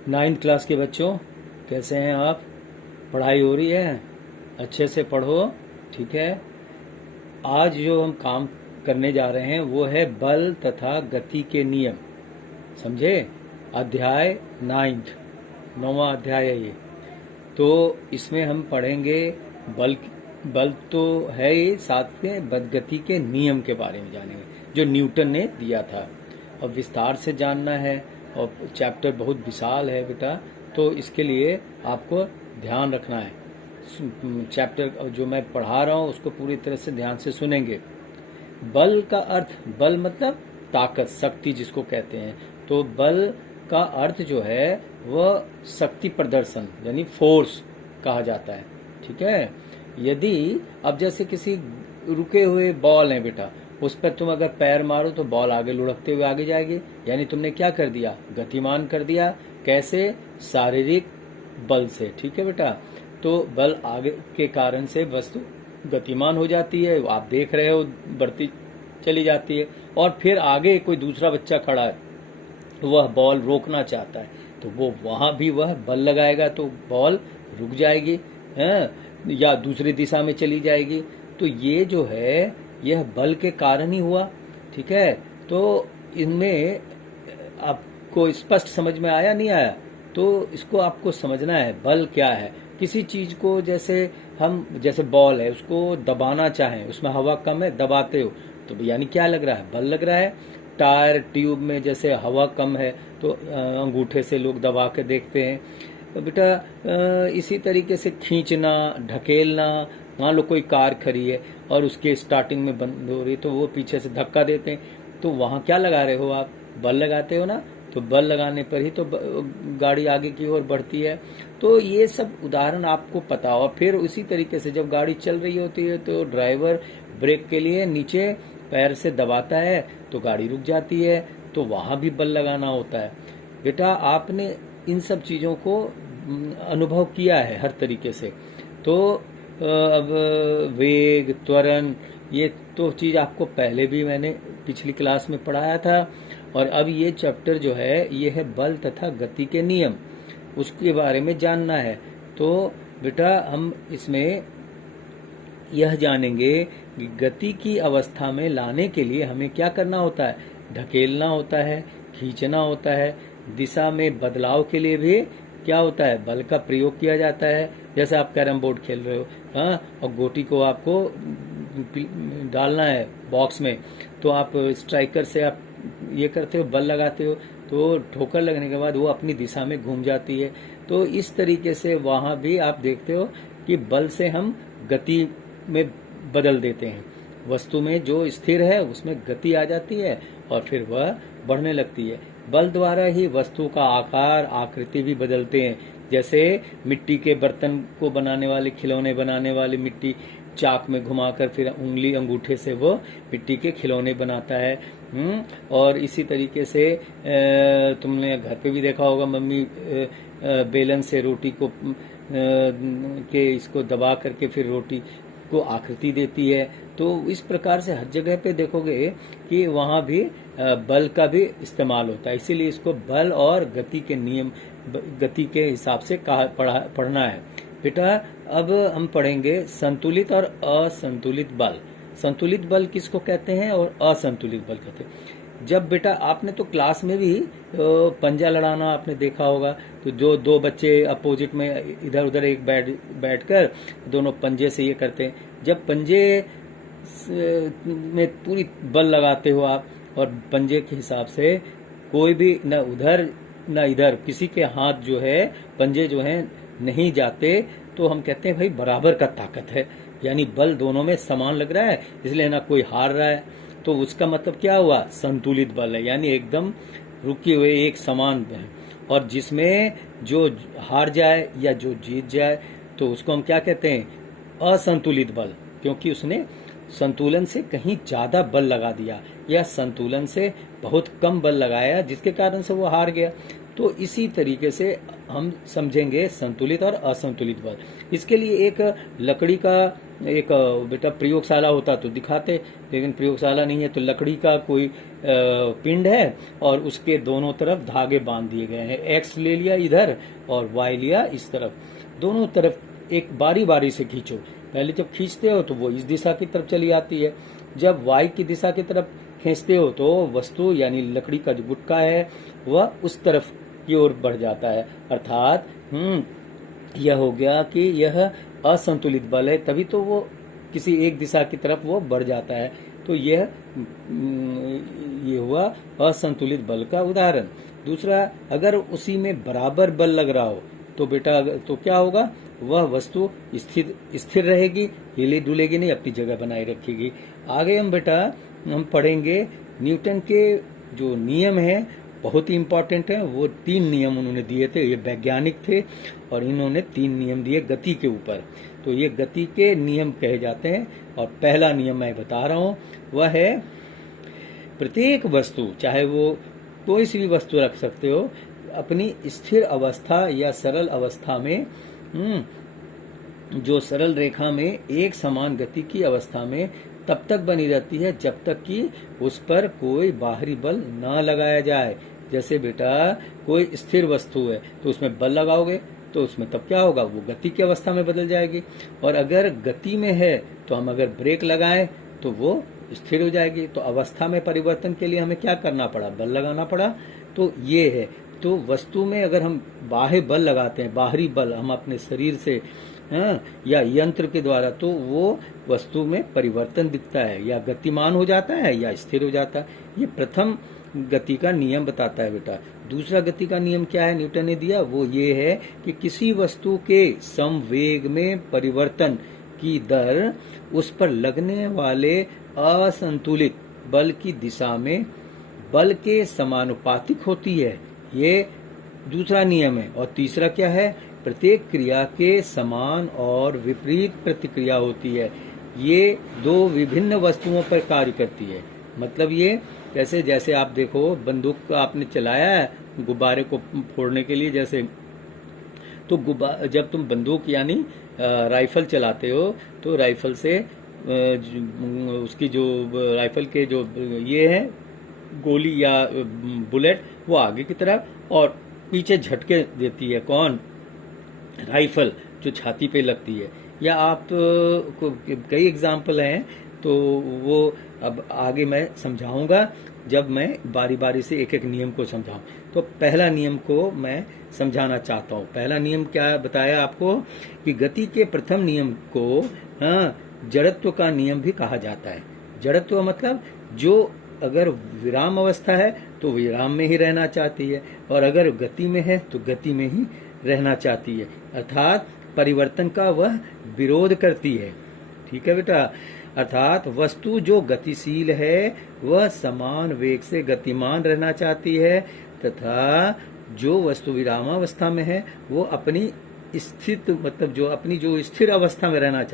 Ninth class के बच्चों, कैसे हैं आप? पढ़ाई हो रही है? अच्छे से पढ़ो, ठीक है। आज जो हम काम करने जा रहे हैं वो है बल तथा गति के नियम, समझे? अध्याय नाइन्थ, 9वां अध्याय है ये। तो इसमें हम पढ़ेंगे बल। बल तो है ही, साथ में गति के नियम के बारे में जानेंगे जो न्यूटन ने दिया था, और विस्तार से जानना है। और चैप्टर बहुत विशाल है बेटा, तो इसके लिए आपको ध्यान रखना है। चैप्टर जो मैं पढ़ा रहा हूँ उसको पूरी तरह से ध्यान से सुनेंगे। बल का अर्थ, बल मतलब ताकत, शक्ति जिसको कहते हैं। तो बल का अर्थ जो है वह शक्ति प्रदर्शन यानी फोर्स कहा जाता है, ठीक है। यदि अब जैसे किसी रुके हुए बॉल है बेटा, उस पर तुम अगर पैर मारो तो बॉल आगे लुढ़कते हुए आगे जाएगी, यानी तुमने क्या कर दिया? गतिमान कर दिया। कैसे? शारीरिक बल से, ठीक है बेटा। तो बल आगे के कारण से वस्तु गतिमान हो जाती है, आप देख रहे हो बढ़ती चली जाती है। और फिर आगे कोई दूसरा बच्चा खड़ा है, वह बॉल रोकना चाहता है, तो वो वहां भी वह बल लगाएगा तो बॉल रुक जाएगी, है? या दूसरी दिशा में चली जाएगी। तो ये जो है यह बल के कारण ही हुआ, ठीक है। तो इनमें आपको स्पष्ट समझ में आया नहीं आया? तो इसको आपको समझना है बल क्या है। किसी चीज को जैसे बॉल है, उसको दबाना चाहें, उसमें हवा कम है, दबाते हो तो यानी क्या लग रहा है? बल लग रहा है। टायर ट्यूब में जैसे हवा कम है तो अंगूठे से लोग दबा के देखते हैं। तो बेटा इसी तरीके से खींचना, ढकेलना, मान लो कोई कार खड़ी है और उसके स्टार्टिंग में बंद हो रही है तो वो पीछे से धक्का देते हैं, तो वहां क्या लगा रहे हो आप? बल लगाते हो ना। तो बल लगाने पर ही तो गाड़ी आगे की ओर बढ़ती है। तो ये सब उदाहरण आपको पता हो। फिर उसी तरीके से जब गाड़ी चल रही होती है तो ड्राइवर ब्रेक के लिए नीचे पैर से दबाता है तो गाड़ी रुक जाती है, तो वहां भी बल लगाना होता है। बेटा आपने इन सब चीजों को अनुभव किया है हर तरीके से। तो अब वेग, त्वरण, ये तो चीज आपको पहले भी मैंने पिछली क्लास में पढ़ाया था। और अब ये चैप्टर जो है ये है बल तथा गति के नियम, उसके बारे में जानना है। तो बेटा हम इसमें यह जानेंगे कि गति की अवस्था में लाने के लिए हमें क्या करना होता है? ढकेलना होता है, खींचना होता है। दिशा में बदलाव के लिए भी क्या होता है? बल का प्रयोग किया जाता है। जैसे आप कैरम बोर्ड खेल रहे हो, हाँ, और गोटी को आपको डालना है बॉक्स में, तो आप स्ट्राइकर से आप ये करते हो, बल लगाते हो, तो ठोकर लगने के बाद वो अपनी दिशा में घूम जाती है। तो इस तरीके से वहां भी आप देखते हो कि बल से हम गति में बदल देते हैं। वस्तु में जो स्थिर है उसमें गति आ जाती है और फिर वह बढ़ने लगती है। बल द्वारा ही वस्तु का आकार, आकृति भी बदलते हैं। जैसे मिट्टी के बर्तन को बनाने वाले, खिलौने बनाने वाले मिट्टी चाक में घुमाकर फिर उंगली अंगूठे से वो मिट्टी के खिलौने बनाता है। और इसी तरीके से तुमने घर पे भी देखा होगा, मम्मी बेलन से रोटी को के इसको दबा करके फिर रोटी को आकृति देती है। तो इस प्रकार से हर जगह पे देखोगे कि वहां भी बल का भी इस्तेमाल होता है। इसीलिए इसको बल और गति के नियम, गति के हिसाब से पढ़ना है बेटा। अब हम पढ़ेंगे संतुलित और असंतुलित बल। संतुलित बल किसको कहते हैं और असंतुलित बल कहते हैं? जब बेटा आपने तो क्लास में भी पंजा लड़ाना आपने देखा होगा, तो जो दो बच्चे अपोजिट में इधर उधर एक बैठकर दोनों पंजे से ये करते हैं। जब पंजे में पूरी बल लगाते हो आप और पंजे के हिसाब से कोई भी न उधर न इधर, किसी के हाथ जो है, पंजे जो हैं नहीं जाते, तो हम कहते हैं भाई बराबर का ताकत है, यानी बल दोनों में समान लग रहा है, इसलिए ना कोई हार रहा है। तो उसका मतलब क्या हुआ? संतुलित बल है, यानी एकदम रुके हुए एक समान है। और जिसमें जो हार जाए या जो जीत जाए तो उसको हम क्या कहते हैं? असंतुलित बल, क्योंकि उसने संतुलन से कहीं ज्यादा बल लगा दिया या संतुलन से बहुत कम बल लगाया जिसके कारण से वो हार गया। तो इसी तरीके से हम समझेंगे संतुलित और असंतुलित बल। इसके लिए एक लकड़ी का एक बेटा प्रयोगशाला होता तो दिखाते, लेकिन प्रयोगशाला नहीं है, तो लकड़ी का कोई पिंड है और उसके दोनों तरफ धागे बांध दिए गए हैं। एक्स ले लिया इधर और वाई लिया इस तरफ, दोनों तरफ एक बारी बारी से खींचो। पहले जब खींचते हो तो वो इस दिशा की तरफ चली आती है, जब वाई की दिशा की तरफ खींचते हो तो वस्तु यानी लकड़ी का जो गुटका है वह उस तरफ की ओर बढ़ जाता है। अर्थात यह हो गया कि यह असंतुलित बल है, तभी तो वो किसी एक दिशा की तरफ वो बढ़ जाता है। तो ये हुआ असंतुलित बल का उदाहरण। दूसरा, अगर उसी में बराबर बल लग रहा हो तो बेटा तो क्या होगा, वह वस्तु स्थिर रहेगी, हिले डुलेगी नहीं, अपनी जगह बनाए रखेगी। आगे हम पढ़ेंगे न्यूटन के जो नियम हैं, बहुत ही इम्पोर्टेंट है। वो 3 नियम उन्होंने दिए थे, ये वैज्ञानिक थे और इन्होंने 3 नियम दिए गति के ऊपर। तो ये गति के नियम कहे जाते हैं। और पहला नियम मैं बता रहा हूं, वह है प्रत्येक वस्तु, चाहे वो कोई सी भी वस्तु रख सकते हो, अपनी स्थिर अवस्था या सरल अवस्था में जो सरल रेखा में एक समान गति की अवस्था में तब तक बनी रहती है जब तक कि उस पर कोई बाहरी बल न लगाया जाए। जैसे बेटा कोई स्थिर वस्तु है तो उसमें बल लगाओगे तो उसमें तब क्या होगा, वो गति की अवस्था में बदल जाएगी। और अगर गति में है तो हम अगर ब्रेक लगाएं तो वो स्थिर हो जाएगी। तो अवस्था में परिवर्तन के लिए हमें क्या करना पड़ा, बल लगाना पड़ा। तो ये है, तो वस्तु में अगर हम बाह्य बल लगाते हैं, बाहरी बल हम अपने शरीर से या यंत्र के द्वारा, तो वो वस्तु में परिवर्तन दिखता है, या गतिमान हो जाता है या स्थिर हो जाता है। ये प्रथम गति का नियम बताता है बेटा। दूसरा गति का नियम क्या है न्यूटन ने दिया, वो ये है कि किसी वस्तु के समवेग में परिवर्तन की दर उस पर लगने वाले असंतुलित बल की दिशा में बल के समानुपातिक होती है। ये दूसरा नियम है। और तीसरा क्या है, प्रत्येक क्रिया के समान और विपरीत प्रतिक्रिया होती है। ये 2 विभिन्न वस्तुओं पर कार्य करती है। मतलब ये कैसे, जैसे आप देखो बंदूक आपने चलाया है गुब्बारे को फोड़ने के लिए, जैसे तो जब तुम बंदूक यानी राइफल चलाते हो तो राइफल से उसकी जो राइफल के जो ये है गोली या बुलेट, वो आगे की तरफ और पीछे झटके देती है। कौन, राइफल जो छाती पे लगती है। या आप कई एग्जाम्पल हैं, तो वो अब आगे मैं समझाऊंगा जब मैं बारी बारी से एक एक नियम को समझाऊं। तो पहला नियम को मैं समझाना चाहता हूं। पहला नियम क्या बताया आपको, कि गति के प्रथम नियम को जड़त्व का नियम भी कहा जाता है। जड़त्व मतलब जो अगर विराम अवस्था है तो विराम में ही रहना चाहती है, और अगर गति में है तो गति में ही रहना चाहती है। अर्थात परिवर्तन का वह विरोध करती है। ठीक है बेटा। अर्थात वस्तु जो गतिशील है वह समान वेग से गतिमान रहना चाहती है, तथा जो वस्तु विरामावस्था में है वो अपनी स्थित मतलब जो अपनी जो स्थिर अवस्था में रहना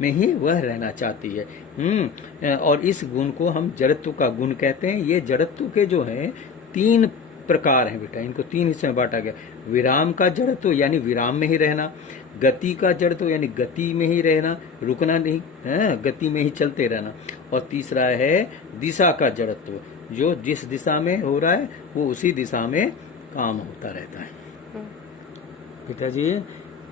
में ही वह रहना चाहती है। और इस गुण को हम जड़त्व का गुण कहते हैं। ये जड़त्व के जो हैं 3 प्रकार हैं बेटा, इनको 3 हिस्से में बांटा गया। विराम का जड़त्व यानी विराम में ही रहना, गति का जड़त्व यानी गति में ही रहना, रुकना नहीं, गति में ही चलते रहना, और तीसरा है दिशा का जड़त्व, जो जिस दिशा में हो रहा है वो उसी दिशा में काम होता रहता है। पिताजी,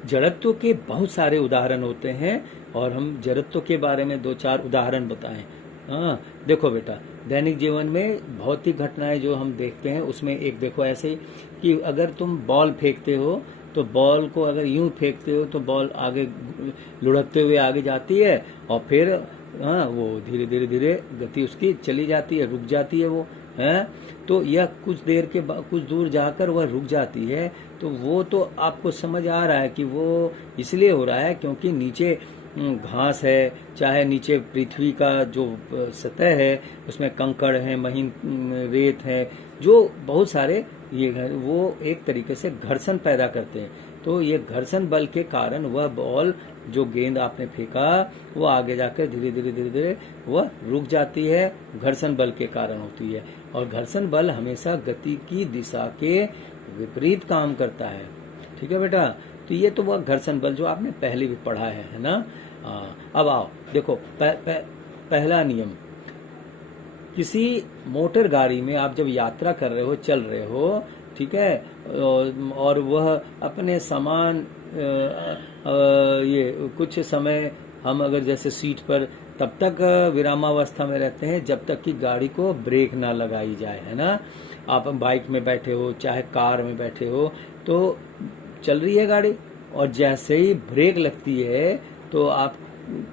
जड़त्व के बहुत सारे उदाहरण होते हैं और हम जड़त्व के बारे में 2-4 उदाहरण बताएं। देखो बेटा, दैनिक जीवन में भौतिक घटनाएं जो हम देखते हैं उसमें एक देखो ऐसे कि अगर तुम बॉल फेंकते हो तो बॉल को अगर यूं फेंकते हो तो बॉल आगे लुढ़कते हुए आगे जाती है, और फिर वो धीरे धीरे धीरे गति उसकी चली जाती है, रुक जाती है वो तो यह कुछ देर के बाद कुछ दूर जाकर वह रुक जाती है। तो वो तो आपको समझ आ रहा है कि वो इसलिए हो रहा है क्योंकि नीचे घास है, चाहे नीचे पृथ्वी का जो सतह है उसमें कंकड़ है, महीन रेत है, जो बहुत सारे ये वो एक तरीके से घर्षण पैदा करते हैं। तो ये घर्षण बल के कारण वह बॉल जो गेंद आपने फेंका वो आगे जाकर धीरे धीरे धीरे धीरे वह रुक जाती है, घर्षण बल के कारण होती है। और घर्षण बल हमेशा गति की दिशा के विपरीत काम करता है। ठीक है बेटा। तो ये तो वह घर्षण बल जो आपने पहले भी पढ़ा है ना। अब आओ देखो पहला नियम, किसी मोटर गाड़ी में आप जब यात्रा कर रहे हो, चल रहे हो, ठीक है, और वह अपने सामान ये कुछ समय हम अगर जैसे सीट पर तब तक विरामावस्था में रहते हैं जब तक कि गाड़ी को ब्रेक ना लगाई जाए, है ना। आप बाइक में बैठे हो चाहे कार में बैठे हो, तो चल रही है गाड़ी और जैसे ही ब्रेक लगती है तो आप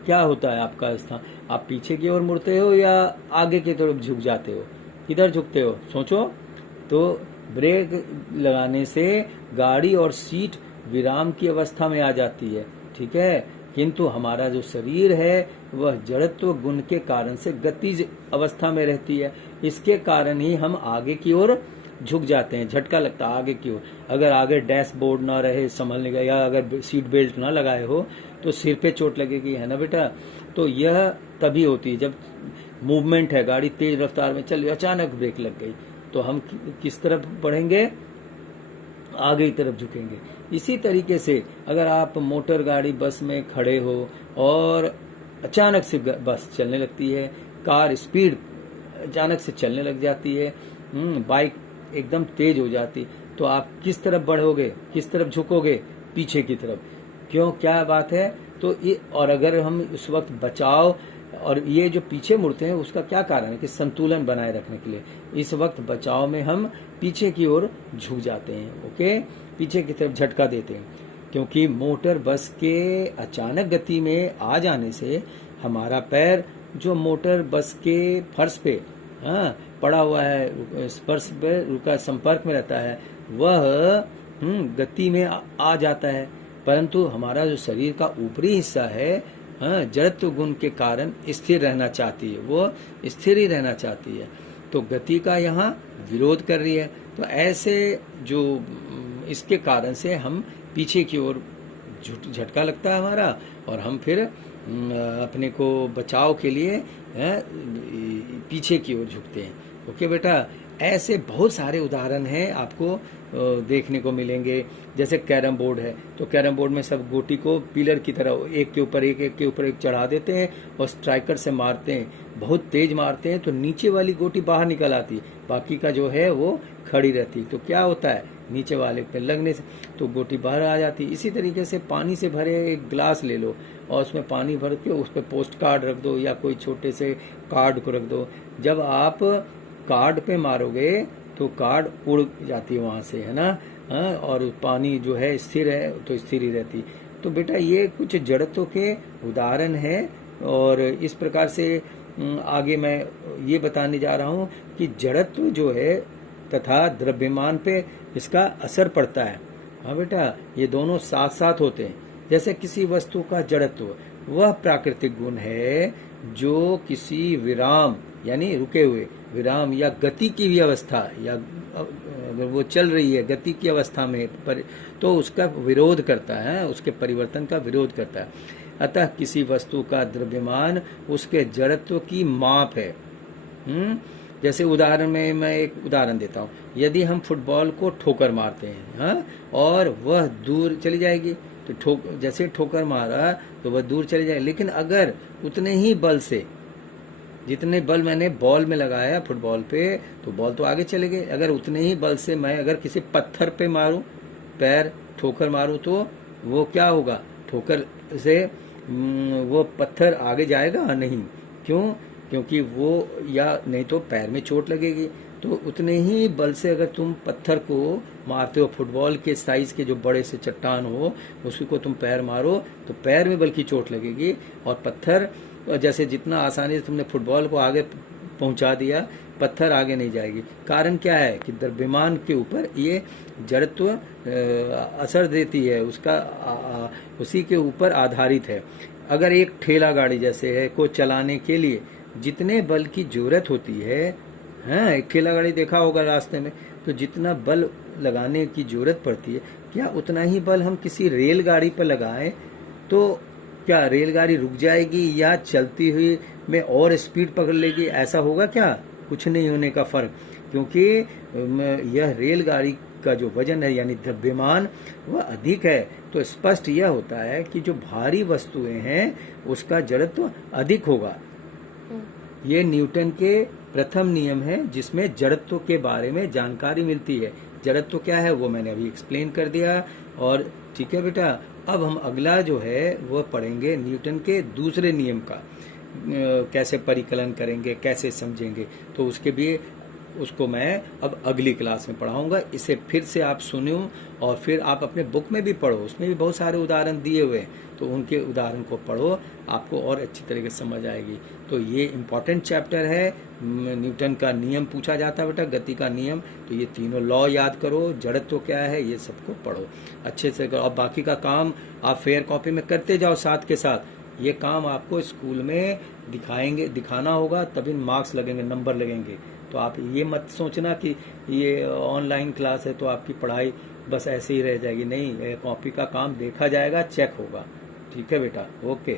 क्या होता है आपका स्थान, आप पीछे की ओर मुड़ते हो या आगे की तरफ झुक जाते हो, किधर झुकते हो सोचो। तो ब्रेक लगाने से गाड़ी और सीट विराम की अवस्था में आ जाती है, ठीक है, किंतु हमारा जो शरीर है वह जड़त्व गुण के कारण से गतिज अवस्था में रहती है। इसके कारण ही हम आगे की ओर झुक जाते हैं, झटका लगता है आगे की ओर। अगर आगे डैशबोर्ड ना रहे संभलने का, या अगर सीट बेल्ट ना लगाए हो तो सिर पे चोट लगेगी, है ना बेटा। तो यह तभी होती है जब मूवमेंट है, गाड़ी तेज रफ्तार में चल रही, अचानक ब्रेक लग गई, तो हम किस तरफ बढ़ेंगे, आगे की तरफ झुकेंगे। इसी तरीके से अगर आप मोटर गाड़ी बस में खड़े हो और अचानक से बस चलने लगती है, कार स्पीड अचानक से चलने लग जाती है, बाइक एकदम तेज हो जाती, तो आप किस तरफ बढ़ोगे, किस तरफ झुकोगे, पीछे की तरफ। क्यों, क्या बात है। तो ये, और अगर हम उस वक्त बचाव, और ये जो पीछे मुड़ते हैं उसका क्या कारण है कि संतुलन बनाए रखने के लिए इस वक्त बचाव में हम पीछे की ओर झुक जाते हैं, ओके, पीछे की तरफ झटका देते हैं। क्योंकि मोटर बस के अचानक गति में आ जाने से हमारा पैर जो मोटर बस के फर्श पे पड़ा हुआ है, स्पर्श पे रुका संपर्क में रहता है, वह गति में आ जाता है, परंतु हमारा जो शरीर का ऊपरी हिस्सा है जड़त्व गुण के कारण स्थिर रहना चाहती है, वो स्थिर ही रहना चाहती है, तो गति का यहाँ विरोध कर रही है। तो ऐसे जो इसके कारण से हम पीछे की ओर झटका लगता है हमारा, और हम फिर अपने को बचाव के लिए पीछे की ओर झुकते हैं। ओके बेटा, ऐसे बहुत सारे उदाहरण हैं आपको देखने को मिलेंगे। जैसे कैरम बोर्ड है, तो कैरम बोर्ड में सब गोटी को पिलर की तरह एक के ऊपर एक, एक के ऊपर एक चढ़ा देते हैं और स्ट्राइकर से मारते हैं, बहुत तेज मारते हैं, तो नीचे वाली गोटी बाहर निकल आती, बाकी का जो है वो खड़ी रहती। तो क्या होता है, नीचे वाले पे लगने से तो गोटी बाहर आ जाती। इसी तरीके से पानी से भरे एक गिलास ले लो और उसमें पानी भर के उस पर पोस्ट कार्ड रख दो या कोई छोटे से कार्ड को रख दो। जब आप कार्ड पे मारोगे तो कार्ड उड़ जाती है वहां से, है ना, और पानी जो है स्थिर है तो स्थिर ही रहती। तो बेटा ये कुछ जड़त्व के उदाहरण हैं, और इस प्रकार से आगे मैं ये बताने जा रहा हूँ कि जड़त्व जो है तथा द्रव्यमान पे इसका असर पड़ता है। हाँ बेटा, ये दोनों साथ साथ होते हैं। जैसे किसी वस्तु का जड़त्व वह प्राकृतिक गुण है जो किसी विराम यानी रुके हुए विराम या गति की भी अवस्था, या अगर वो चल रही है गति की अवस्था में तो उसका विरोध करता है, उसके परिवर्तन का विरोध करता है। अतः किसी वस्तु का द्रव्यमान उसके जड़त्व की माप है। जैसे उदाहरण में मैं एक उदाहरण देता हूँ, यदि हम फुटबॉल को ठोकर मारते हैं और वह दूर चली जाएगी, तो जैसे ठोकर मारा तो वह दूर चली जाएगी, लेकिन अगर उतने ही बल से जितने बल मैंने बॉल में लगाया फुटबॉल पे, तो बॉल तो आगे चले गए। अगर उतने ही बल से मैं अगर किसी पत्थर पे मारूं, पैर ठोकर मारूं, तो वो क्या होगा, ठोकर से वो पत्थर आगे जाएगा नहीं। क्यों, क्योंकि वो या नहीं तो पैर में चोट लगेगी। तो उतने ही बल से अगर तुम पत्थर को मारते हो, फुटबॉल के साइज के जो बड़े से चट्टान हो उसी को तुम पैर मारो तो पैर में बल्कि चोट लगेगी, और पत्थर जैसे जितना आसानी से तुमने फुटबॉल को आगे पहुंचा दिया, पत्थर आगे नहीं जाएगी। कारण क्या है कि द्रव्यमान के ऊपर ये जड़त्व असर देती है, उसका उसी के ऊपर आधारित है। अगर एक ठेला गाड़ी जैसे है को चलाने के लिए जितने बल की जरूरत होती है, एक ठेला गाड़ी देखा होगा रास्ते में, तो जितना बल लगाने की जरूरत पड़ती है, क्या उतना ही बल हम किसी रेलगाड़ी पर लगाएं तो क्या रेलगाड़ी रुक जाएगी या चलती हुई में और स्पीड पकड़ लेगी? ऐसा होगा क्या? कुछ नहीं होने का फर्क, क्योंकि यह रेलगाड़ी का जो वजन है यानी द्रव्यमान वह अधिक है, तो स्पष्ट यह होता है कि जो भारी वस्तुएं हैं उसका जड़त्व अधिक होगा। ये न्यूटन के प्रथम नियम है जिसमें जड़त्व के बारे में जानकारी मिलती है। जड़त्व क्या है वो मैंने अभी एक्सप्लेन कर दिया। और ठीक है बेटा, अब हम अगला जो है वो पढ़ेंगे न्यूटन के दूसरे नियम का, कैसे परिकलन करेंगे, कैसे समझेंगे, तो उसके भी उसको मैं अब अगली क्लास में पढ़ाऊंगा। इसे फिर से आप सुनो और फिर आप अपने बुक में भी पढ़ो, उसमें भी बहुत सारे उदाहरण दिए हुए हैं, तो उनके उदाहरण को पढ़ो, आपको और अच्छी तरीके से समझ आएगी। तो ये इम्पोर्टेंट चैप्टर है। न्यूटन का नियम पूछा जाता है बेटा, गति का नियम, तो ये तीनों लॉ याद करो, जड़त्व क्या है ये सबको पढ़ो अच्छे से करो। और बाकी का काम आप फेयर कॉपी में करते जाओ साथ के साथ। ये काम आपको स्कूल में दिखाना होगा, तभी मार्क्स लगेंगे, नंबर लगेंगे। तो आप ये मत सोचना कि ये ऑनलाइन क्लास है तो आपकी पढ़ाई बस ऐसे ही रह जाएगी, नहीं, कॉपी का काम देखा जाएगा, चेक होगा। ठीक है बेटा, ओके।